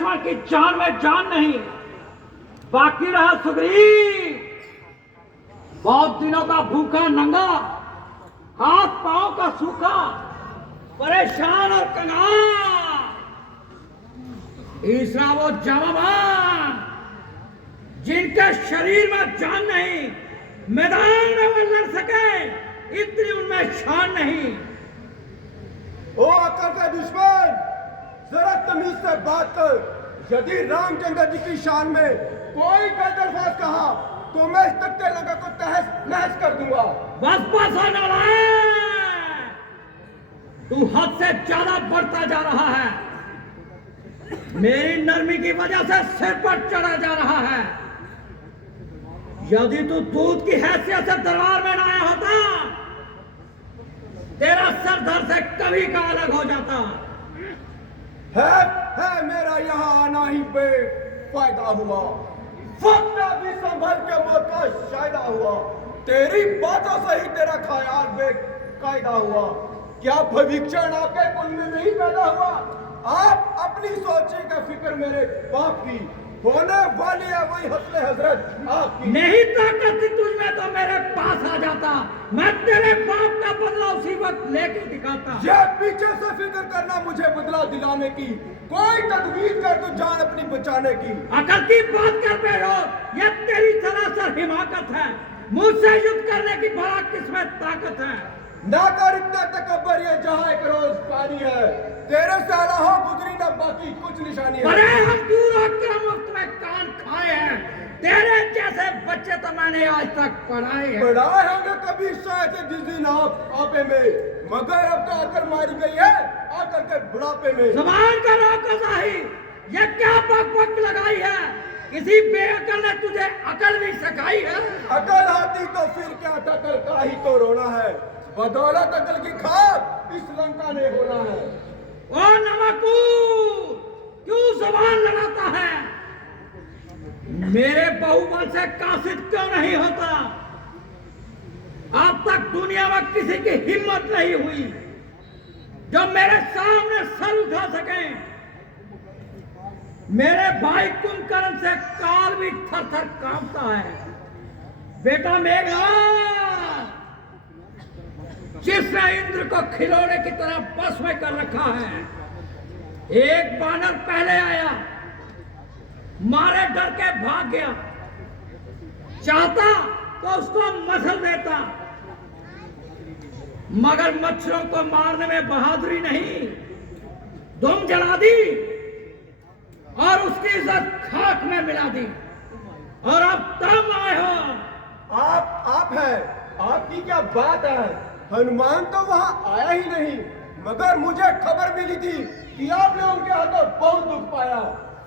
लक्ष्मण की जान में जान नहीं, बाकी रहा सुग्रीव, बहुत दिनों का भूखा नंगा, हाथ पांव का सूखा, परेशान और कंगाल। तीसरा वो जाबान जिनके शरीर में जान नहीं, मैदान में वो लड़ सके, इतनी उनमें शान नहीं। ओ अकल के दुश्मन, जरा तमीज से बात कर। यदि रामचंद्र जी की शान में कोई बेदरफाज कहा तो मैं इस तख्ते लंका को तहस नहस कर दूंगा। बस बस नारायण, तू हद से ज्यादा बढ़ता जा रहा है। मेरी नरमी की वजह से सिर पर चढ़ा जा रहा है। यदि तू दूध की हैसियत से दरबार में न आया होता, तेरा सर धड़ से कभी का अलग हो जाता। है मेरा यहाँ आना ही बेफायदा हुआ, वक्त भी संभल के मौत का शायदा हुआ। तेरी बातों से ही तेरा ख्याल बेकायदा हुआ। क्या भविष्यण आपके कुल में नहीं पैदा हुआ? आप अपनी सोची का फिक्र मेरे बाप की, होने वाली है वही हस्ले हजरत आपकी। नहीं ताकत थी तुझमें तो मेरे पास आ जाता, मैं तेरे बाप का बदला उसी वक्त लेके दिखाता। ये पीछे से फिक्र करना मुझे बदला दिलाने की, कोई तदबीर कर तो जान अपनी बचाने की। अकल की बात कर रहे हो, ये तेरी सरासर हिमाकत है। मुझसे युद्ध करने की बड़ा किस्मत ताकत है। ना कर इतना तकब्बर, ये जहां एक रोज पानी है, तेरे से अलावा गुजरी ना बाकी कुछ निशानी है। अरे हम दूर आक्रम मुक्त में कान खाए हैं, तेरे जैसे बच्चे तो मैंने आज तक पढ़ाए हैं। पढ़ाए होंगे कभी शायद से जिस दिन आप आपे में, मगर अब तो आकर मारी गई है आकर के बुढ़ापे में। जबान का रोक साही, ये क्या बक बक लगाई है? किसी बेअकल ने तुझे अकल भी सिखाई है? अकल आती तो फिर क्या, टकल का ही तो रोना है। बदौलत अकल की खाक इस लंका ने होना है। ओ नमकूर, क्यों जबान लड़ाता है? मेरे बहुबल से कासिद क्यों नहीं होता? अब तक दुनिया में किसी की हिम्मत नहीं हुई जो मेरे सामने सर उठा सके। मेरे भाई कुंभकर्ण से काल भी थर थर कांपता है। बेटा मेघनाद, जिसने इंद्र को खिलौने की तरह बस में कर रखा है, एक बानर पहले आया, मारे डर के भाग गया। चाहता तो उसको मसल देता, मगर मच्छरों को मारने में बहादुरी नहीं, दुम जला दी और उसकी इज्जत खाक में मिला दी। और अब तब आए हो। आप है, आपकी क्या बात है? हनुमान तो वहां आया ही नहीं, मगर मुझे खबर मिली थी कि आपने उनके हाथों बहुत दुख पाया।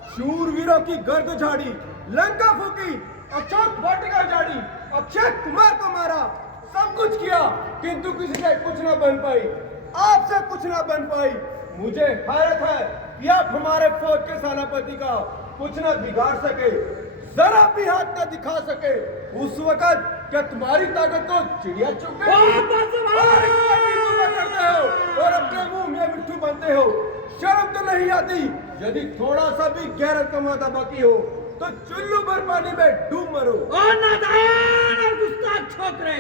शूरवीरों की गर्द झाड़ी, लंका फूकी, अक्षोक वाटिका झाड़ी, अक्षय कुमार को मारा, सब कुछ किया, किंतु किसी से कुछ ना बन पाई। आपसे कुछ ना बन पाई। मुझे हैरत है कि आप हमारे फौज के सेनापति का कुछ ना बिगाड़ सके, जरा भी हाथ न दिखा सके। उस वक्त क्या तुम्हारी ताकत को चिड़िया चुग गई? करते हो और अपने मुंह में मिट्टू बनते हो। शर्म तो नहीं आती? यदि थोड़ा सा भी गैरत कमाता बाकी हो तो चुल्लू भर पानी में डूब मरो। और नादान और गुस्ताख छोकरे,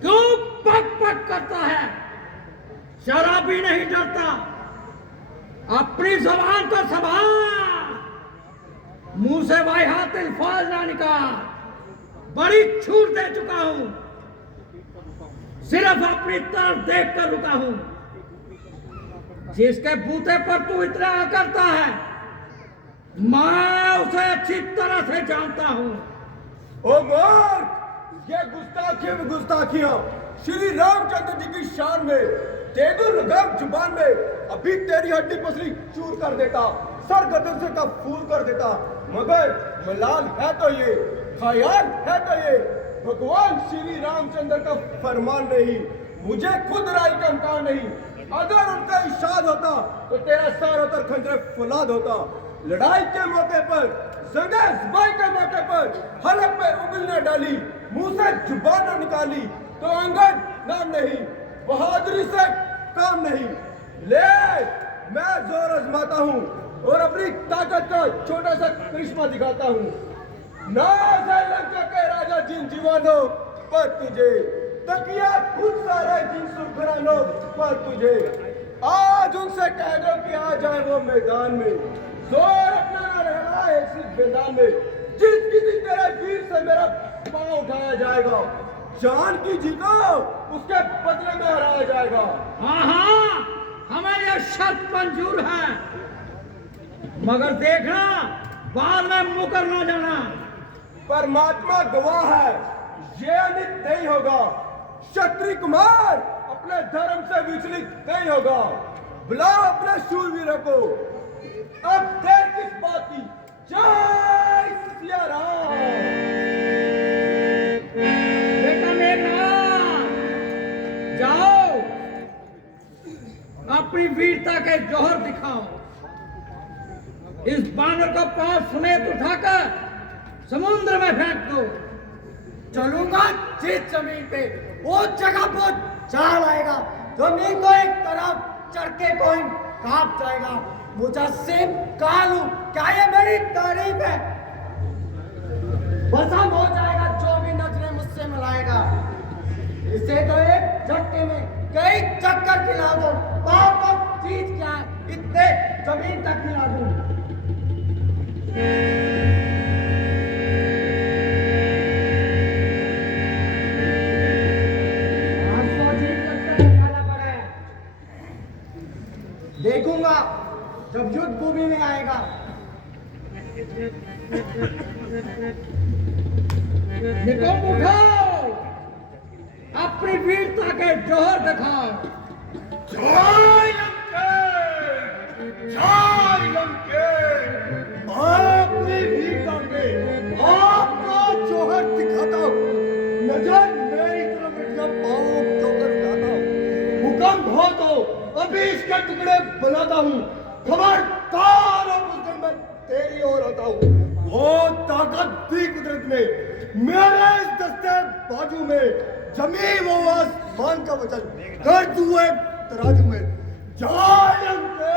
क्यों पक पक करता है? शराबी नहीं डरता, अपनी जबान को संभाल, मुंह से बाई हाथ अल्फाज ना निकाल। बड़ी छूट दे चुका हूं, सिर्फ अपनी तरफ देख कर रुका हूं। जिसके बूते पर तू इतना करता है, मैं उसे अच्छी तरह से जानता हूं। ओ मूर्ख, ये गुस्ताखियों में गुस्ताखियां श्री रामचंद्र जी की शान में, तेगुल लगाम जुबान में अभी तेरी हड्डी पसली चूर कर देता, सर गर्दन से का फूल कर देता। मगर मलाल है तो ये, ख्याल है तो ये, भगवान श्री रामचंद्र का फरमान नहीं, मुझे खुद राय का इम्कान नहीं। अगर उनका इशाद होता तो तेरा सर उतर खंजर फौलाद होता। लड़ाई के मौके पर, जंगे ज़ुबान के मौके पर हलक पे उंगली न डाली, मुंह से जुबान न निकाली तो अंगद नाम नहीं, बहादुरी से काम नहीं। ले मैं जोर आजमाता हूँ, और अपनी ताकत का छोटा सा करिश्मा दिखाता हूँ। नाज है लंका के राजा जिन जीवानों पर तुझे, तकिया खुद सारे जिन सुखरानों पर तुझे। आज उनसे कह दो कि आ जाए वो मैदान में, जोर अपना ना रहना है इस मैदान में। जिस किसी तेरे वीर से मेरा पांव उठाया जाएगा, जान की जी को उसके बदले में हराया जाएगा। हाँ, हमें यह शर्त मंजूर है, मगर देखना बाद में मुकर ना जाना। परमात्मा गवाह है, ये अनित नहीं होगा। क्षत्रिय कुमार अपने धर्म से विचलित नहीं होगा। बुलाओ अपने शूरवीरों को। अब देर किस बात की? जय सिया राम। बेटा मेघनाद, जाओ अपनी वीरता के जौहर दिखाओ। इस बानर को पांव समेत उठाकर समुद्र में फेंक दो। चलूंगा जिस जमीन पे वो जगह पर चाल आएगा, जमीन को एक तरफ चढ़ के कोई कांप जाएगा। मुजस्सिम कालू, क्या ये मेरी तारीफ है? भस्म हो जाएगा जो भी नजरें मुझसे मिलाएगा। इसे तो एक झटके में कई चक्कर खिला दो। बाप को चीज क्या है, इतने जमीन तक मिला दूं। देखूंगा जब युद्ध भूमि में आएगा। निकोम उठाओ, अपनी वीरता के जौहर दिखाओ। जय लंके, जय लंके। आपकी वीरता पे आपका जौहर दिखाता हूँ। नजर मेरी तरफ रखना, पाँव जोकर उठाता हूँ। हुक्म हो तो अभी इसके टुकड़े बनाता हूँ। खबरदार, अब उस दिन मैं तेरी ओर आता हूँ। वो ताकत थी कुदरत में, मेरे इस दस्ते बाजू में। जमी वो आसमान का वचन कर दूं एक तराजू में। जय लंके।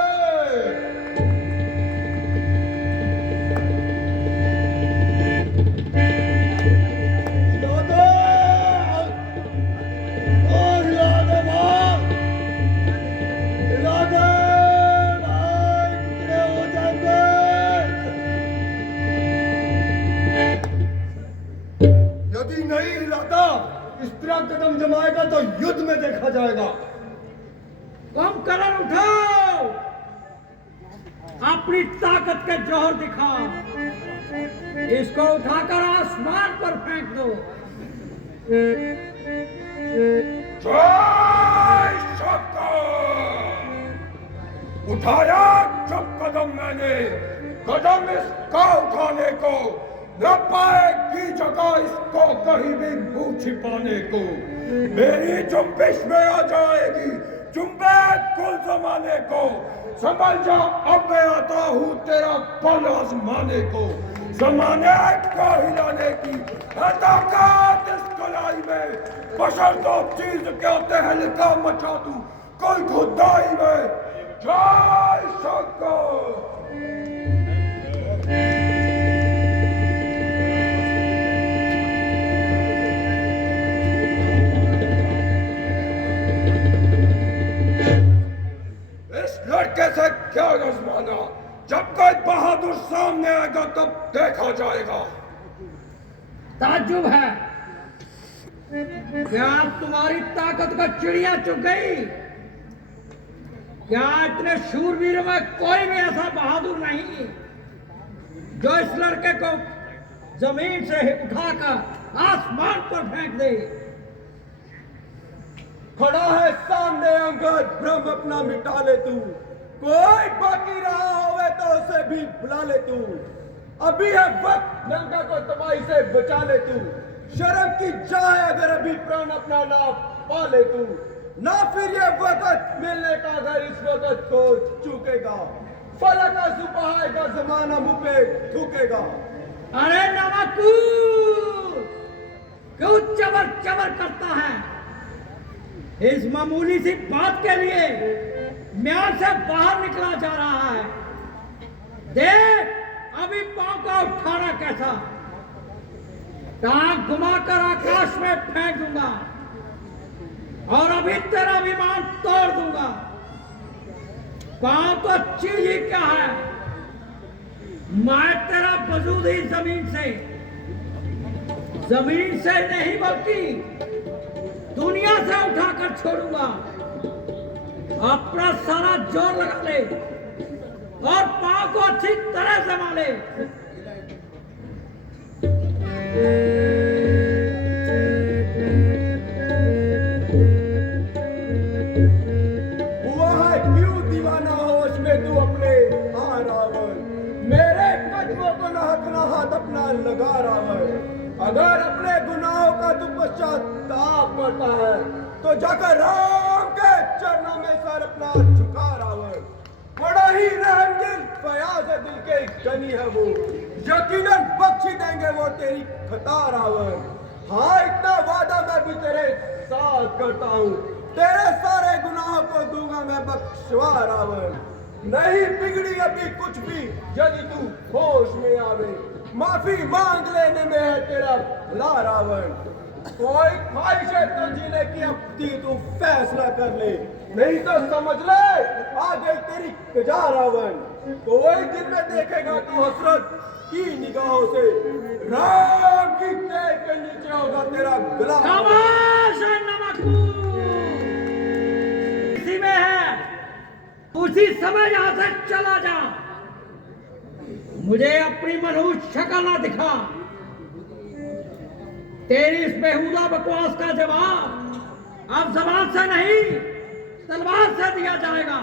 यदि नहीं हिलाता, इस तरह कदम जमाएगा तो युद्ध में देखा जाएगा। कम करन उठाओ, अपनी ताकत के जौहर दिखाओ। इसको उठाकर आसमान पर फेंक दो। जय शंकर। उठाया जब कदम मैंने, कदम इसका उठाने को न पाएगी जगह इसको कहीं भी मुंह छिपाने को। मेरी जुम्बिश में आ जाएगी जुम्बे कुल जमाने को। समझ जा अब मैं आता हूँ तेरा पल आजमाने को। जमाने को हिलाने की है ताकत इस कलाई में। बशर तो चीज क्या तहलका मचा दूं कोई खुदाई में। जय शंकर। लड़के से क्या आजमाना, जब कोई बहादुर सामने आएगा तब देखा जाएगा। ताज्जुब है, क्या तुम्हारी ताकत का चिड़िया चुग गई? क्या इतने शूरवीर में कोई भी ऐसा बहादुर नहीं जो इस लड़के को जमीन से उठाकर आसमान पर फेंक दे? खड़ा है सामने अंगद, भ्रम अपना मिटा ले तू। कोई बाकी रहा होवे तो उसे भी बुला ले तू। अभी है वक्त लंका को तबाही से बचा ले तू। शर्म की जाए अगर अभी प्राण अपना ना पा ले तू। ना फिर ये वक्त मिलने का अगर इस वक्त को चूकेगा। फलक सुबह जमाना मुंह पे थूकेगा। अरे नमकूर, क्यों चबर चबर करता है? इस मामूली सी बात के लिए म्यान से बाहर निकला जा रहा है। देख अभी पांव का उठाना कैसा, टांग घुमाकर आकाश में फेंक दूंगा और अभी तेरा विमान तोड़ दूंगा। पांव तो चीज ही क्या है, मैं तेरा वजूद ही जमीन से नहीं बल्कि दुनिया से उठाकर छोड़ूंगा। अपना सारा जोर लगा ले और पांव को अच्छी तरह जमा ले। हुआ है क्यों दीवाना होश में तू अपने? हाँ रावण, मेरे कदमों को ना हाथ अपना लगा रावण। अगर अपने गुनाहों का तू पश्चाताप करता है तो जाकर राम के चरणों में सर अपना झुका रावण। बड़ा ही रहमदिल फयाज दिल के गनी है वो, यकीनन बख्शी देंगे वो तेरी खता रावण। हाँ इतना वादा मैं भी तेरे साथ करता हूँ, तेरे सारे गुनाहों को दूंगा मैं बख्शवा रावण। नहीं बिगड़ी अभी कुछ भी यदि तू होश में आवे, माफी मांग लेने में है तेरा भला रावण। कोई ख्वाहिश है तो जीने की अपनी तू फैसला कर ले, नहीं तो समझ ले आ गई तेरी कजा रावण। कोई दिन में देखेगा तू हसरत की निगाहों से, राम की तेज के नीचे होगा तेरा गला। शाबाश नमकू, इसी में है, उसी समय यहां से चला जा। मुझे अपनी मनुष्य शक्ल ना दिखा। तेरी इस बेहुदा बकवास का जवाब अब जबान से नहीं तलवार से दिया जाएगा।